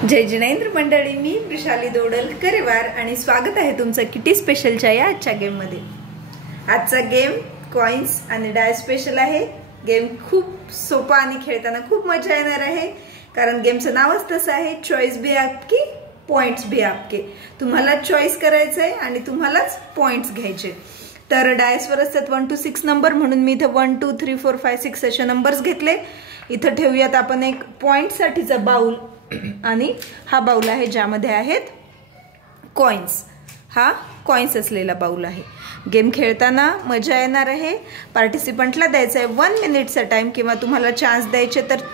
जय जिनेंद्र मंडळी, मी वृषाली दोडल करेवार आणि स्वागत आहे तुमचं किटी स्पेशलच्या या आजच्या गेम मध्ये। आजचा गेम कॉइन्स आणि डाय स्पेशल आहे। गेम खूप सोपा आणि खेळताना खूप मजा येणार आहे, कारण गेमचं नावच तसं आहे, चॉइस भी आपकी पॉइंट्स भी आपके। तुम्हाला चॉइस करायचं आहे आणि तुम्हालाच पॉइंट्स घ्यायचे। तर डायस वर असतात 1 to 6 नंबर, म्हणून मी इथे 1 2 3 4 5 6 असे नंबर्स घेतले। इथे ठेवूयात आपण एक पॉइंट साठीचा बाउल, आणि हा बाउल आहे ज्यामध्ये आहेत कॉइन्स। हा कॉइन्स असलेला बाउल आहे। गेम खेळताना मजा येणार आहे। पार्टिसिपंटला द्यायचा आहे 1 मिनिटचा टाइम, किंवा तुम्हाला चान्स द्यायचे तर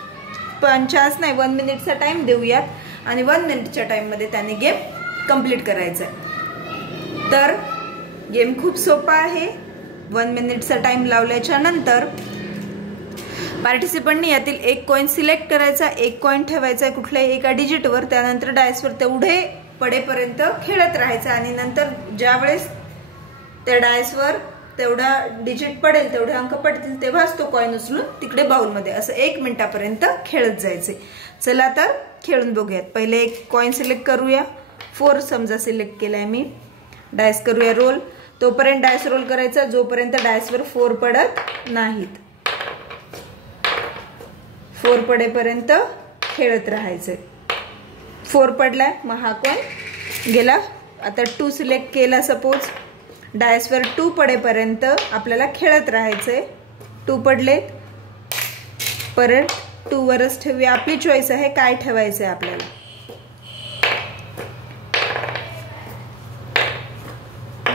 पण चान्स नाही 1 मिनिटचा टाइम देऊयात आणि 1 मिनिटच्या टाइम मध्ये त्याने गेम कंप्लीट करायचा आहे। तर गेम खूप सोपा आहे। 1 मिनिटचा टाइम लावल्याच्या नंतर पार्टिसिपंटने यातील एक कॉइन सिलेक्ट करायचा, एक कॉइन ठेवायचा कुठल्याही एका डिजिटवर, त्यानंतर डायसवर तेवढे पडेपर्यंत खेळत राहायचं आणि नंतर ज्यावेळेस त्या डायसवर तेवढा डिजिट पडेल, तेवढे अंक पडतील, तेव्हाच तो कॉइन उचलून तिकडे बाउलमध्ये असं 1 मिनिटापर्यंत खेळत जायचे। चला तर खेळून बघूयात। पहिले एक कॉइन सिलेक्ट करूया। 4 समजा सिलेक्ट केलाय मी। डायस करूया रोल। तोपर्यंत डायस रोल करायचा जोपर्यंत डायसवर 4 पडत नाहीत। 4 पडेपर्यंत खेळत राहायचे। 4 पडलाय, मग हा कॉइन गेला। आता 2 सिलेक्ट केला सपोज, डायसवर 2 पडेपर्यंत आपल्याला खेळत राहायचे। 2 पडले, परत 2 वरच ठेवूया। आपली चॉईस आहे काय ठेवायचं आहे आपल्याला।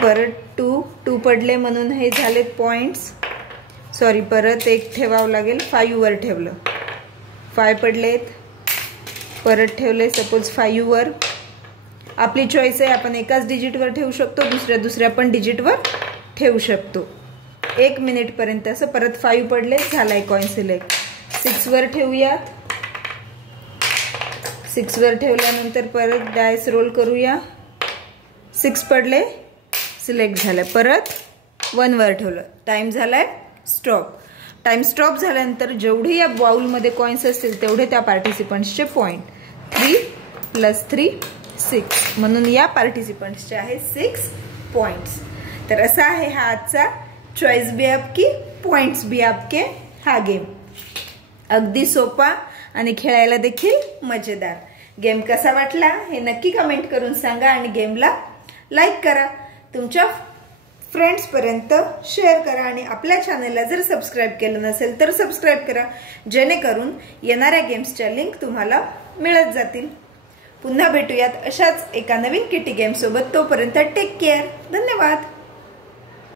परत 2 पडले म्हणून हे झाले पॉइंट्स। सॉरी, परत एक ठेवावं लागेल। 5 वर ठेवलं, 5 पडलेत, परत ठेवले सपोज 5 वर। आपली चॉईस आहे, आपण एकाच डिजिटवर ठेवू शकतो, दुसऱ्या पण डिजिटवर ठेवू शकतो। 1 मिनिट पर्यंत असं। परत 5 पडले, झालाय कॉइन सिलेक्ट। 6 वर ठेवूयात। 6 वर ठेवल्यानंतर परत डायस रोल करूया। 6 पडले, सिलेक्ट झालं। परत 1 वर ठेवलं, टाइम झालाय स्टॉप। टाइम स्टॉप झाल्यानंतर जेवढे या बाउल मध्ये कॉइन्स असतील तेवढे त्या पार्टिसिपंट्सचे पॉइंट। 3 + 3 6, म्हणून या पार्टिसिपंट्सचे आहे 6 पॉइंट्स। तर असा आहे हा आजचा चॉइस भी आपकी पॉइंट्स भी आपके हा गेम। अगदी सोपा आणि खेळायला देखील मजेदार। गेम कसा वाटला हे नक्की कमेंट करून सांगा आणि गेमला लाईक करा, तुमच्या फ्रेंड्स पर्यंत शेअर करा आणि आपल्या चॅनलला जर सबस्क्राइब केलं नसेल तर सबस्क्राइब करा, जेणेकरून येणाऱ्या गेम्सच्या लिंक तुम्हाला मिळत जातील। पुन्हा भेटूयात अशाच एका नवीन किटी गेम सोबत। तोपर्यंत टेक केअर। धन्यवाद।